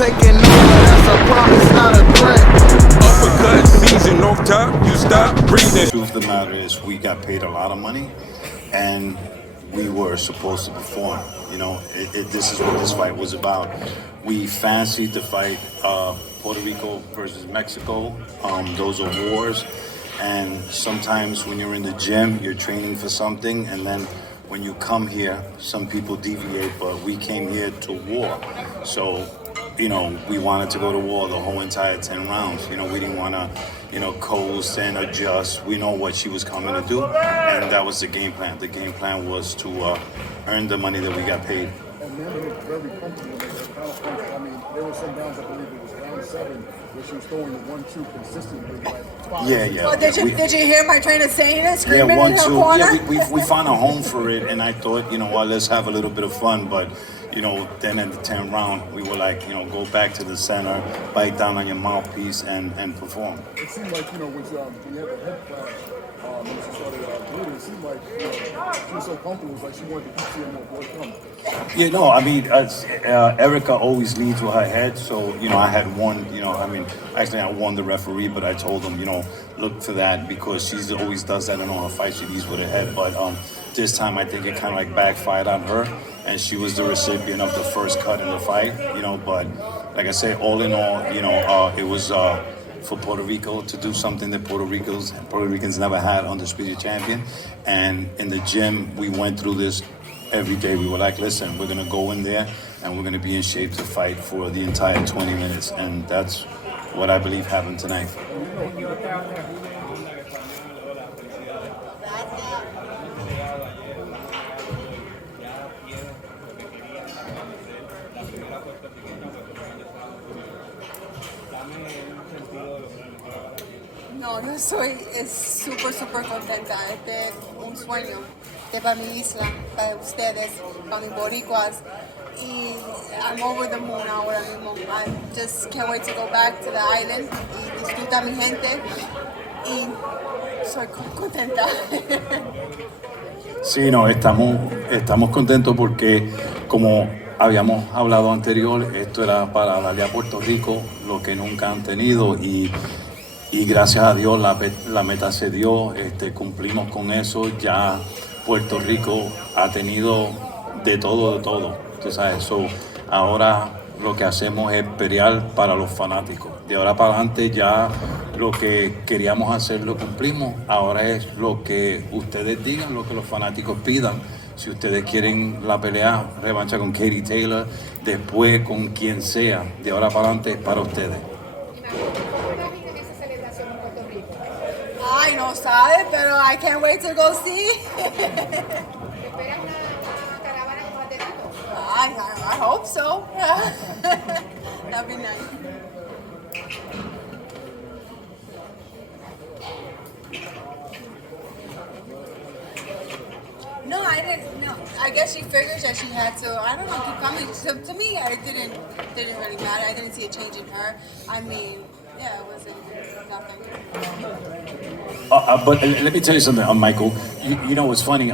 taking over, that's a promise, not a threat. Uppercut season off top, you stop breathing. The truth of the matter is we got paid a lot of money and we were supposed to perform. You know, this is what this fight was about. We fancied the fight, Puerto Rico versus Mexico. Those are wars. And sometimes when you're in the gym, you're training for something, and then when you come here, some people deviate, but we came here to war. So, you know, we wanted to go to war the whole entire 10 rounds. You know, we didn't want to, you know, coast and adjust. We know what she was coming to do, and that was the game plan. The game plan was to earn the money that we got paid. Amanda looked very comfortable in that conference. I mean, there were some rounds, I believe it was round 7, where she was throwing the 1-2 consistently. Yeah. Oh, did you hear my trainer saying it, screaming in her 1-2. corner? Yeah, we found a home for it, and I thought, you know, well, let's have a little bit of fun. But, you know, then in the 10th round, we were like, you know, go back to the center, bite down on your mouthpiece, and perform. It seemed like, you know, when you had the head clash, when she started bleeding, it seemed like, you know, she was so comfortable. It was like she wanted to keep seeing more blood come. Yeah, no, I mean, Erica always leads with her head, so, you know, I had one, you know, I mean, actually I won the referee, but I told him, you know, look for that, because she always does that in all her fights, she leads with her head, but this time I think it kind of like backfired on her, and she was the recipient of the first cut in the fight, you know, but like I said, all in all, you know, it was for Puerto Rico to do something that Puerto Ricans never had, Undisputed Champion, and in the gym, we went through this every day. We were like, listen, we're going to go in there and we're going to be in shape to fight for the entire 20 minutes. And that's what I believe happened tonight. No, yo soy súper contenta. Este es un sueño para mi isla, para ustedes, para mis boricuas. Y I'm over the moon ahora mismo. I just can't wait to go back to the island y disfrutar mi gente. Y soy contenta. Sí, no, estamos contentos porque, como habíamos hablado anterior, esto era para darle a Puerto Rico lo que nunca han tenido, y gracias a Dios la meta se dio, cumplimos con eso. Ya Puerto Rico ha tenido de todo, tú sabes. Ahora lo que hacemos es pelear para los fanáticos. De ahora para adelante ya lo que queríamos hacer lo cumplimos. Ahora es lo que ustedes digan, lo que los fanáticos pidan. Si ustedes quieren la pelea, revancha con Katie Taylor, después con quien sea, de ahora para adelante es para ustedes. Ay, no sabe, pero I can't wait to go see. I hope so. That'd be nice. No, I didn't. No, I guess she figures that she had to. I don't know. Keep coming. To me, it didn't really matter. I didn't see a change in her. I mean, yeah, it wasn't nothing. But let me tell you something, Michael. You know what's funny?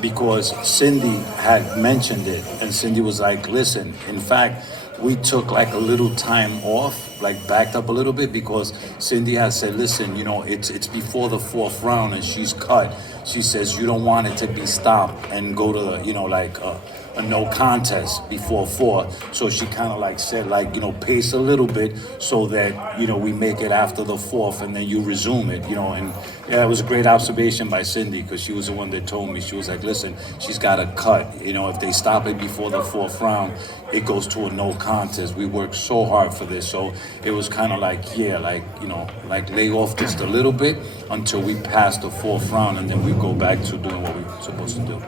Because Cindy had mentioned it, and Cindy was like, "Listen." In fact, we took like a little time off, like backed up a little bit, because Cindy had said, "Listen, you know, it's before the 4th round, and she's cut." She says, "You don't want it to be stopped and go to the, you know, like a no contest before 4." So she kind of like said, like, you know, pace a little bit so that, you know, we make it after the 4th and then you resume it, you know. And yeah, it was a great observation by Cindy, because she was the one that told me. She was like, listen, she's got a cut. You know, if they stop it before the 4th round, it goes to a no contest. We worked so hard for this. So it was kind of like, yeah, like, you know, like lay off just a little bit until we pass the 4th round, and then we go back to doing what we're supposed to do.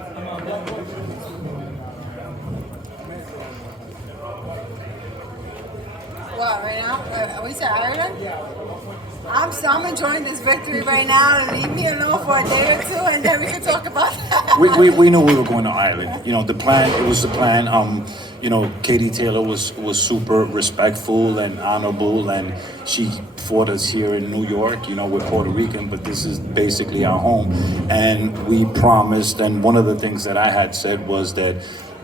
What, right now? We said Ireland? I'm enjoying this victory right now, and leave me alone for a day or two, and then we can talk about that. We knew we were going to Ireland. You know, it was the plan. You know, Katie Taylor was super respectful and honorable, and she fought us here in New York. You know, we're Puerto Rican, but this is basically our home. And we promised, and one of the things that I had said was that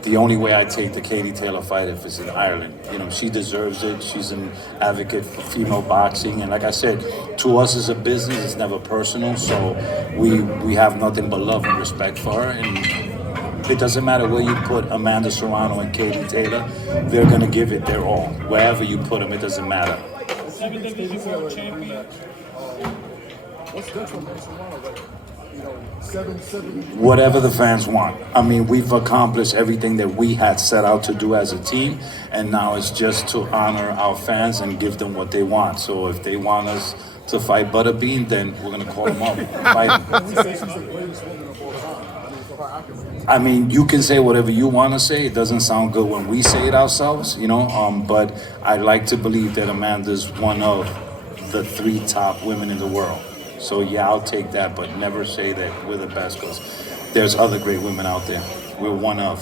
the only way I take the Katie Taylor fight if it's in Ireland. You know, she deserves it. She's an advocate for female boxing, and like I said, to us as a business, it's never personal. So we have nothing but love and respect for her, and it doesn't matter where you put Amanda Serrano and Katie Taylor, they're gonna give it their all. Wherever you put them, it doesn't matter. What's good for Amanda Serrano? Like, you know, seven. Whatever the fans want. I mean, we've accomplished everything that we had set out to do as a team, and now it's just to honor our fans and give them what they want. So if they want us to fight Butterbean, then we're gonna call them up and fight them. We say she's the greatest woman of all time. I mean, for her accolades. I mean, you can say whatever you want to say. It doesn't sound good when we say it ourselves, you know. But I like to believe that Amanda's one of the 3 top women in the world. So yeah, I'll take that, but never say that we're the best, because there's other great women out there. We're one of.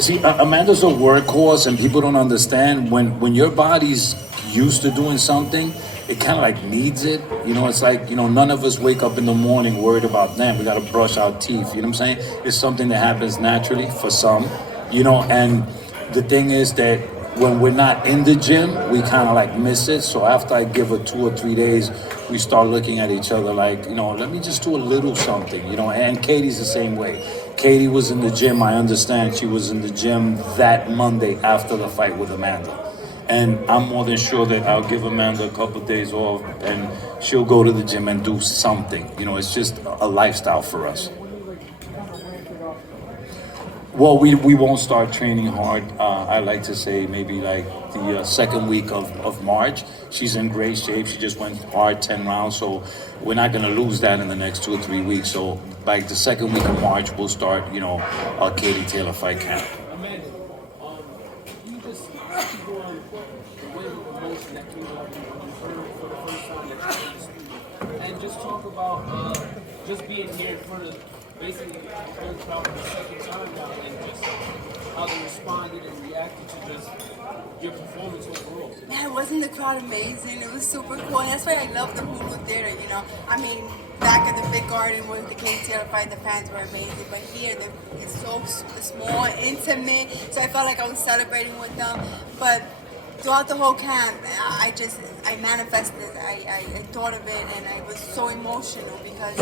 See, Amanda's a workhorse, and people don't understand when your body's used to doing something, it kind of like needs it. You know, it's like, you know, none of us wake up in the morning worried about, damn, we got to brush our teeth. You know what I'm saying? It's something that happens naturally for some, you know, and the thing is that when we're not in the gym, we kind of like miss it. So after I give her 2 or 3 days, we start looking at each other like, you know, let me just do a little something, you know, and Katie's the same way. Katie was in the gym, I understand she was in the gym that Monday after the fight with Amanda. And I'm more than sure that I'll give Amanda a couple of days off and she'll go to the gym and do something. You know, it's just a lifestyle for us. Well, we won't start training hard. I like to say maybe like the second week of March. She's in great shape. She just went hard 10 rounds. So we're not going to lose that in the next 2 or 3 weeks. So like the second week of March, we'll start, you know, a Katie Taylor fight camp. Amanda, you just go on the wave of emotion that came out when you heard for the first time that you Undisputed, and just talk about just being here in front of basically the third crowd for the second time now, and just how they responded and reacted to just your performance overall. Man, wasn't the crowd amazing? It was super cool, and that's why I love the Hulu Theater, you know. I mean, back at the big garden with the Katie Taylor fight, the fans were amazing, but here it's so small, intimate, so I felt like I was celebrating with them. But throughout the whole camp, I manifested it, I thought of it, and I was so emotional because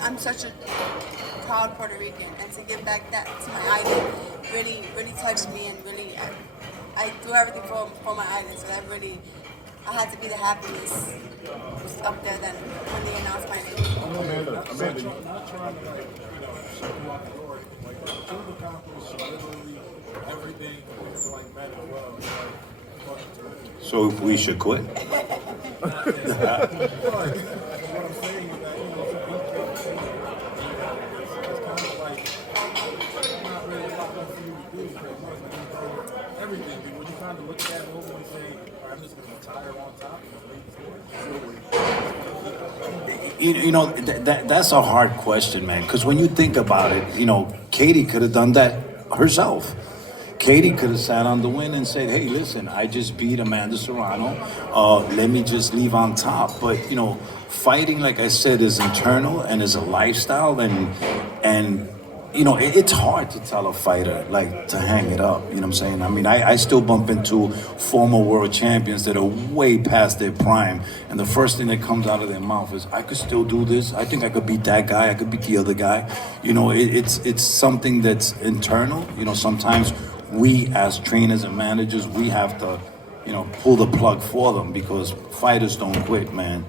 I'm such a proud Puerto Rican, and to give back that to my island really touched me, and really I do everything for my island, so that really, I had to be the happiest up there then when they announced my name. Amanda, not trying to like, you know, show you out the glory, like you've accomplished literally everything to like men as well. Like, So we should quit. what I'm saying is that, you know, to beat it's kind of like not really a lot for you to do because everything. When you kind of look at that moment and say, I'm just going to retire on top You know, that's a hard question, man, because when you think about it, you know, Katie could have done that herself. Katie could have sat on the win and said, hey, listen, I just beat Amanda Serrano. Let me just leave on top. But, you know, fighting, like I said, is internal and is a lifestyle. And you know, it's hard to tell a fighter, like, to hang it up. You know what I'm saying? I mean, I still bump into former world champions that are way past their prime. And the first thing that comes out of their mouth is, I could still do this. I think I could beat that guy. I could beat the other guy. You know, it's something that's internal. You know, sometimes we as trainers and managers, we have to, you know, pull the plug for them because fighters don't quit, man.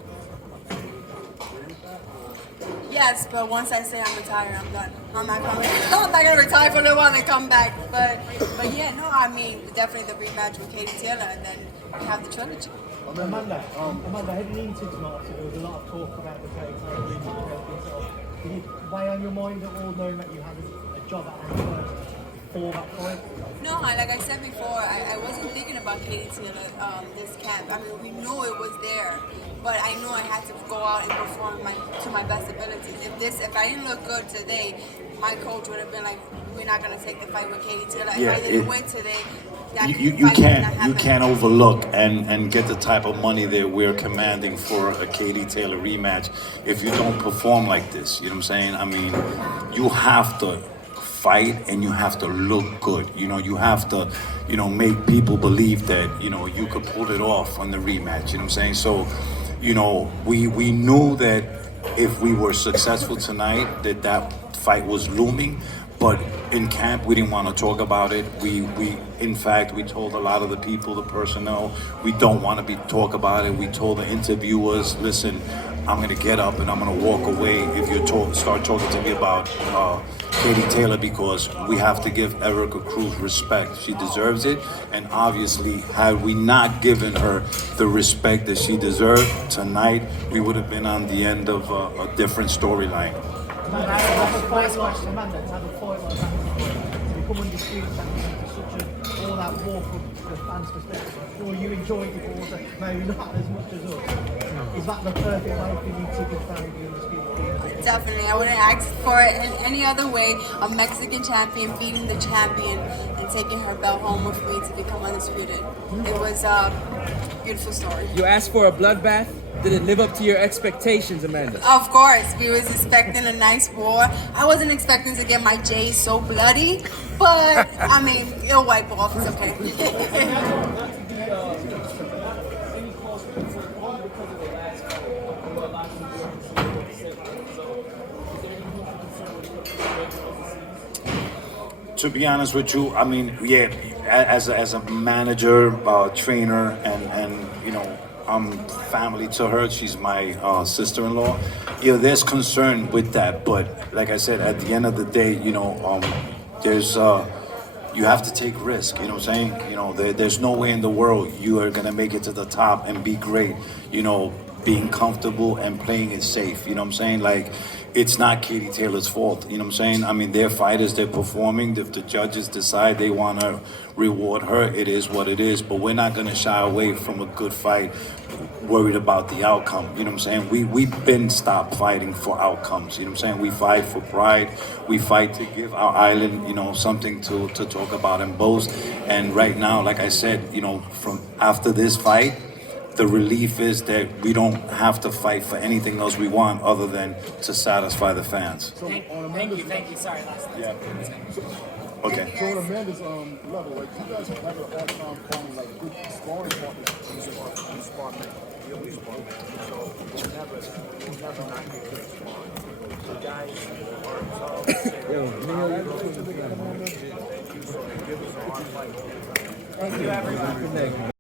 Yes, but once I say I'm retired, I'm done. I'm not gonna retire for a little while and come back. But yeah, no, I mean definitely the rematch with Katie Taylor, and then we have the trilogy. Amanda, heading into tonight, there was a lot of talk about the Katie Taylor rematch. Did it weigh on your mind at all, knowing that you had a job at hand for that fight? No, like I said before, I wasn't thinking about Katie Taylor this camp. I mean, we knew it was there, but I knew I had to go out and perform to my best abilities. If I didn't look good today, my coach would have been like, we're not going to take the fight with Katie Taylor. If I didn't win today, that you fight can't cannot happen. overlook and get the type of money that we're commanding for a Katie Taylor rematch if you don't perform like this. You know what I'm saying? I mean, you have to fight and you have to look good. You know, you have to, make people believe that, you could pull it off on the rematch. You know what I'm saying? So, we knew that if we were successful tonight, that fight was looming. But in camp, we didn't want to talk about it. In fact, we told a lot of the people, the personnel, we don't want to talk about it. We told the interviewers, listen, I'm going to get up and I'm going to walk away if you start talking to me about Katie Taylor, because we have to give Erica Cruz respect. She deserves it. And obviously, had we not given her the respect that she deserved tonight, we would have been on the end of a different storyline. Amanda, to have a fight like that, to become undisputed champion, is such a all-out war from the fans' perspective. Or you enjoyed it, or maybe not as much as us. Is that the perfect way for you to defend the undisputed queen? Definitely, I wouldn't ask for it in any other way. A Mexican champion beating the champion and taking her belt home with me to become undisputed. It was a beautiful story. You asked for a bloodbath. Did it live up to your expectations, Amanda? Of course, we was expecting a nice war. I wasn't expecting to get my J so bloody, but I mean, it'll wipe off. It's okay. To be honest with you, I mean, yeah, as a manager, trainer, and I'm family to her. She's my sister-in-law. There's concern with that, but like I said, at the end of the day, there's you have to take risk. You know what I'm saying? There's no way in the world you are gonna make it to the top and be great. Being comfortable and playing it safe. You know what I'm saying? Like, it's not Katie Taylor's fault. You know what I'm saying? I mean, they're fighters, they're performing. If the judges decide they want to reward her, it is what it is. But we're not going to shy away from a good fight, worried about the outcome. You know what I'm saying? We've been stopped fighting for outcomes. You know what I'm saying? We fight for pride. We fight to give our island, something to talk about and boast. And right now, like I said, from after this fight, the relief is that we don't have to fight for anything else we want other than to satisfy the fans. Thank you. Sorry, last time. Yeah. Okay. So on Amanda's level, like, you guys have a hard time finding like good sparring partners in the spot mate. You always spar mate. So we'll never not get good sparring. So guys are give us a hard fight. Thank you, everyone.